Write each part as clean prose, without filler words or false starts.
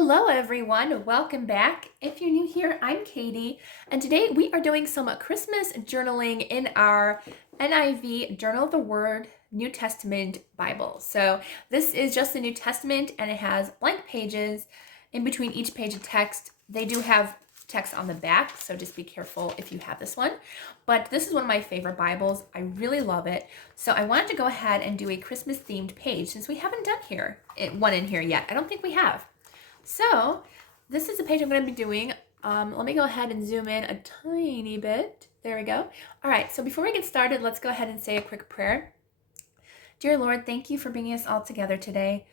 Hello, everyone. Welcome back. If you're new here, I'm Katie, and today we are doing some Christmas journaling in our NIV Journal of the Word New Testament Bible. So, this is just the New Testament and it has blank pages in between each page of text. They do have text on the back, so just be careful if you have this one. But this is one of my favorite Bibles. I really love it. So, I wanted to go ahead and do a Christmas themed page since we haven't done one in here yet. I don't think we have. So this is the page I'm going to be doing. Let me go ahead and zoom in a tiny bit. There we go. All right, so before we get started, let's go ahead and say a quick prayer. Dear Lord, thank you for bringing us all together today.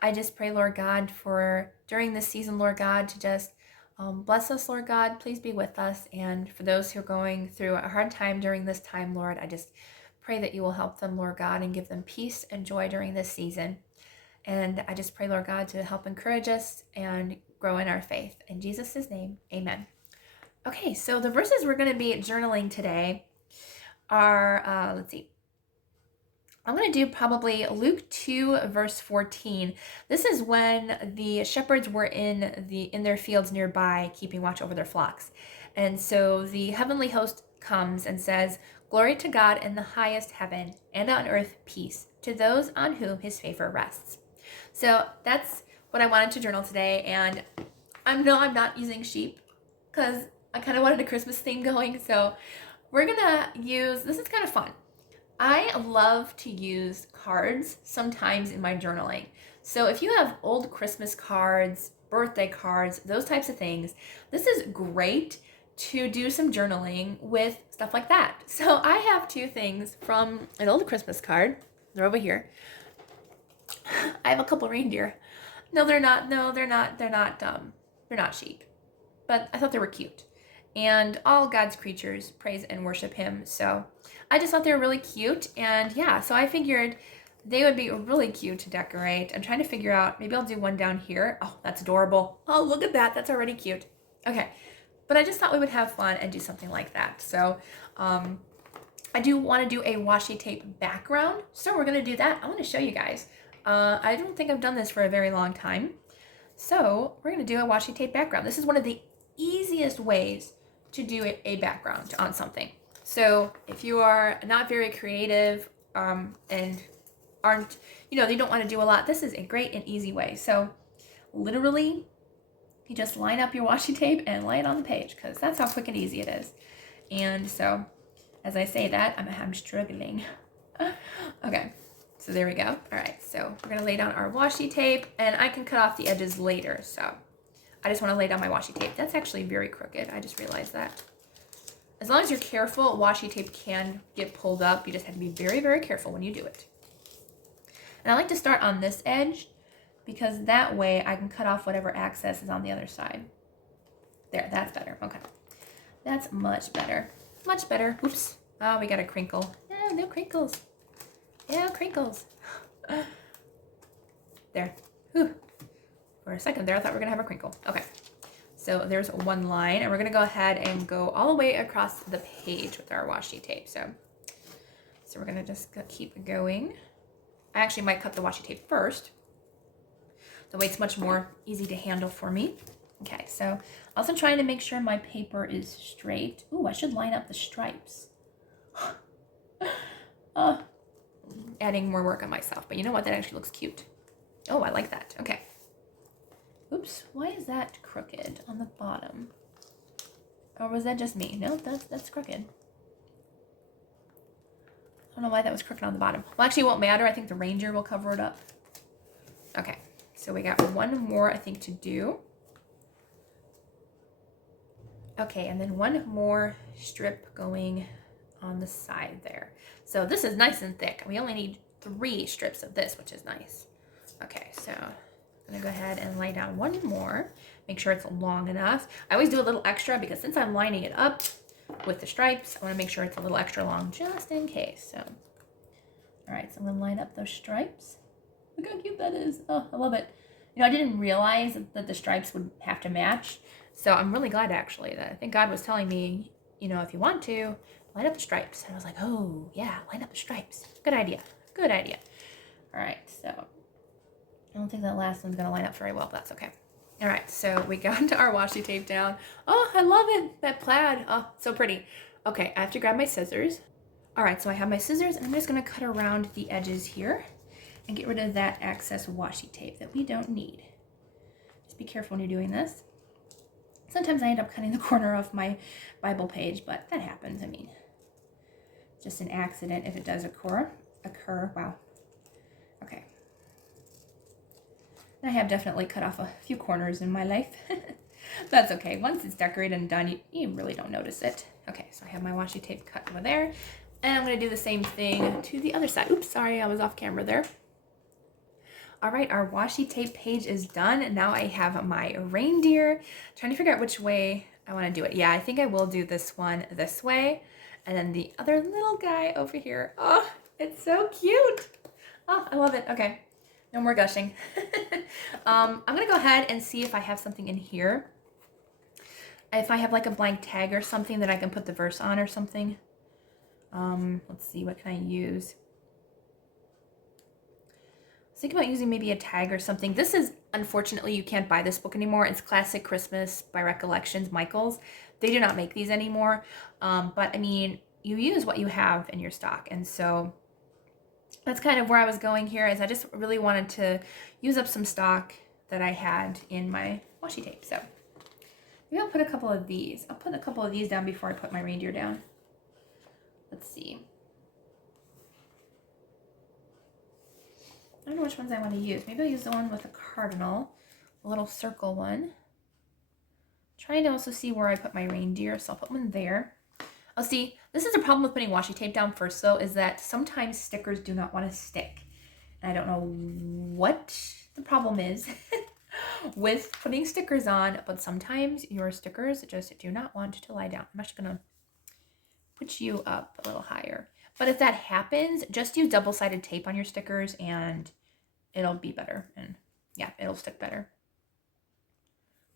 I just pray, Lord God, for during this season, Lord God, to just bless us, Lord God. Please be with us. And for those who are going through a hard time during this time, Lord, I just pray that you will help them, Lord God, and give them peace and joy during this season. And I just pray, Lord God, to help encourage us and grow in our faith. In Jesus' name, amen. Okay, so the verses we're going to be journaling today are, let's see. I'm going to do probably Luke 2, verse 14. This is when the shepherds were in their fields nearby, keeping watch over their flocks. And so the heavenly host comes and says, "Glory to God in the highest heaven, and on earth peace, to those on whom his favor rests." So that's what I wanted to journal today, and I'm not using sheep because I kind of wanted a Christmas theme going, so we're gonna use, this is kind of fun. I love to use cards sometimes in my journaling. So if you have old Christmas cards, birthday cards, those types of things, this is great to do some journaling with stuff like that. So I have two things from an old Christmas card. They're over here. I have a couple reindeer. No, they're not. No, they're not. They're not sheep. But I thought they were cute. And all God's creatures praise and worship him. So I just thought they were really cute. And yeah, so I figured they would be really cute to decorate. I'm trying to figure out, maybe I'll do one down here. Oh, that's adorable. Oh, look at that. That's already cute. Okay. But I just thought we would have fun and do something like that. So I do want to do a washi tape background. So we're going to do that. I want to show you guys. I don't think I've done this for a very long time. So we're going to do a washi tape background. This is one of the easiest ways to do a background on something. So if you are not very creative and aren't, you don't want to do a lot, this is a great and easy way. So literally, you just line up your washi tape and lay it on the page because that's how quick and easy it is. And so as I say that, I'm struggling. Okay. So there we go. All right, so we're gonna lay down our washi tape, and I can cut off the edges later. So I just wanna lay down my washi tape. That's actually very crooked. I just realized that. As long as you're careful, washi tape can get pulled up. You just have to be very, very careful when you do it. And I like to start on this edge because that way I can cut off whatever excess is on the other side. There, that's better. Okay. That's much better. Much better. Oops. Oh, we got a crinkle. Yeah, no crinkles. Yeah, crinkles. There. Whew. For a second there, I thought we were going to have a crinkle. Okay. So there's one line, and we're going to go ahead and go all the way across the page with our washi tape. So we're going to just keep going. I actually might cut the washi tape first. The way it's much more easy to handle for me. Okay, so also trying to make sure my paper is straight. Ooh, I should line up the stripes. Adding more work on myself, but you know what? That actually looks cute. Oh, I like that. Okay. Oops, why is that crooked on the bottom? Or was that just me? No, that's crooked. I don't know why that was crooked on the bottom. Well, actually, it won't matter. I think the reindeer will cover it up. Okay, so we got one more, I think, to do. Okay, and then one more strip going on the side there. So this is nice and thick. We only need 3 strips of this, which is nice. Okay, so I'm gonna go ahead and lay down one more. Make sure it's long enough. I always do a little extra because since I'm lining it up with the stripes, I wanna make sure it's a little extra long just in case. So, all right, so I'm gonna line up those stripes. Look how cute that is. Oh, I love it. I didn't realize that the stripes would have to match. So I'm really glad actually that I think God was telling me, if you want to, line up the stripes. And I was like, oh, yeah, line up the stripes. Good idea. Good idea. All right, so I don't think that last one's going to line up very well, but that's okay. All right, so we got our washi tape down. Oh, I love it. That plaid. Oh, so pretty. Okay, I have to grab my scissors. All right, so I have my scissors and I'm just gonna cut around the edges here and get rid of that excess washi tape that we don't need. Just be careful when you're doing this. Sometimes I end up cutting the corner of my Bible page, but that happens. I mean, just an accident if it does occur. Wow. Okay. I have definitely cut off a few corners in my life. That's okay. Once it's decorated and done, you really don't notice it. Okay, so I have my washi tape cut over there. And I'm going to do the same thing to the other side. Oops, sorry, I was off camera there. All right, our washi tape page is done. Now I have my reindeer. Trying to figure out which way I want to do it. Yeah, I think I will do this one this way. And then the other little guy over here. Oh, it's so cute. Oh, I love it. Okay, no more gushing. I'm going to go ahead and see if I have something in here. If I have like a blank tag or something that I can put the verse on or something. Let's see, what can I use? I was thinking about using maybe a tag or something. This is, unfortunately, you can't buy this book anymore. It's Classic Christmas by Recollections, Michaels. They do not make these anymore. But I mean, you use what you have in your stock. And so that's kind of where I was going here, is I just really wanted to use up some stock that I had in my washi tape. So maybe I'll put a couple of these. I'll put a couple of these down before I put my reindeer down. Let's see. I don't know which ones I want to use. Maybe I'll use the one with a cardinal, a little circle one. Trying to also see where I put my reindeer, so I'll put one there. Oh, see, this is a problem with putting washi tape down first, though, is that sometimes stickers do not want to stick. And I don't know what the problem is with putting stickers on, but sometimes your stickers just do not want to lie down. I'm actually going to put you up a little higher. But if that happens, just use double-sided tape on your stickers and it'll be better. And yeah, it'll stick better.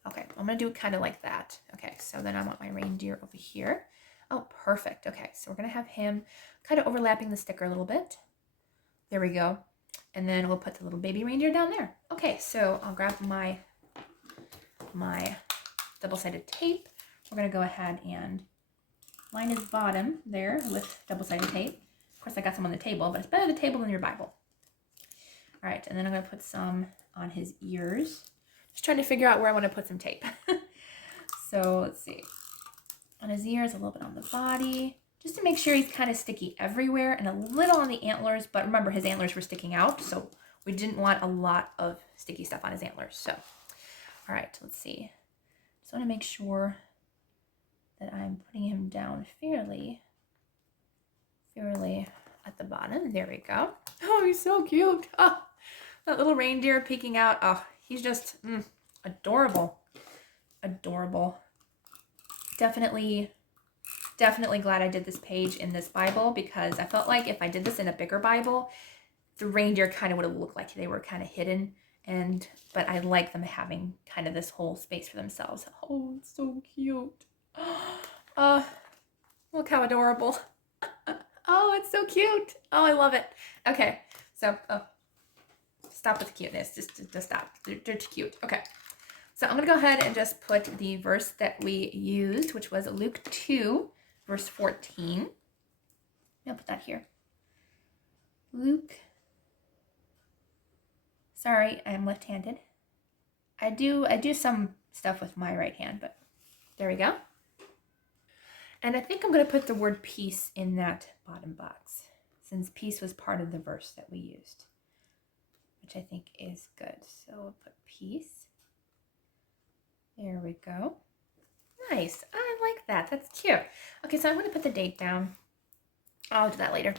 Okay, I'm going to do it kind of like that. Okay, so then I want my reindeer over here. Oh, perfect. Okay, so we're going to have him kind of overlapping the sticker a little bit. There we go. And then we'll put the little baby reindeer down there. Okay, so I'll grab my double-sided tape. We're going to go ahead and line his bottom there with double-sided tape. Of course, I got some on the table, but it's better the table than your Bible. All right, and then I'm going to put some on his ears. Just trying to figure out where I want to put some tape. So let's see. On his ears, a little bit on the body, just to make sure he's kind of sticky everywhere, and a little on the antlers. But remember, his antlers were sticking out, so we didn't want a lot of sticky stuff on his antlers. So, all right, let's see. Just want to make sure that I'm putting him down fairly at the bottom. There we go. Oh, he's so cute. Oh, that little reindeer peeking out. Oh, he's just adorable. Adorable. Definitely glad I did this page in this Bible, because I felt like if I did this in a bigger Bible, the reindeer kind of would have looked like they were kind of hidden. But I like them having kind of this whole space for themselves. Oh, it's so cute. Look how adorable. Oh, it's so cute. Oh, I love it. Okay, so, stop with the cuteness. Just stop. They're too cute. Okay, so I'm going to go ahead and just put the verse that we used, which was Luke 2, verse 14. I'll put that here. Luke. Sorry, I'm left-handed. I do some stuff with my right hand, but there we go. And I think I'm going to put the word peace in that bottom box, since peace was part of the verse that we used, which I think is good. So we'll put peace. There we go. Nice. I like that. That's cute. Okay, so I'm going to put the date down. I'll do that later.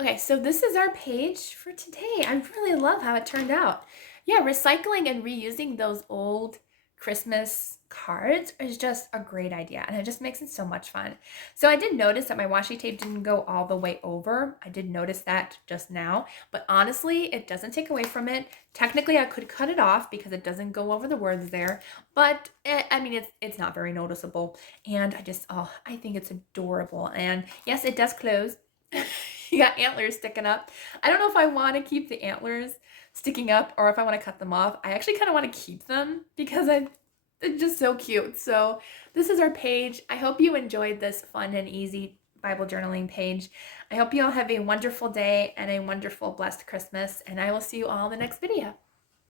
Okay, so this is our page for today. I really love how it turned out. Yeah, recycling and reusing those old Christmas cards is just a great idea, and it just makes it so much fun. So I did notice that my washi tape didn't go all the way over. I did notice that just now, but honestly, it doesn't take away from it. Technically, I could cut it off because it doesn't go over the words there, but I mean, it's not very noticeable, and I think it's adorable. And yes, it does close. You got antlers sticking up. I don't know if I want to keep the antlers sticking up or if I want to cut them off. I actually kind of want to keep them because it's just so cute. So this is our page. I hope you enjoyed this fun and easy Bible journaling page. I hope you all have a wonderful day and a wonderful blessed Christmas, and I will see you all in the next video.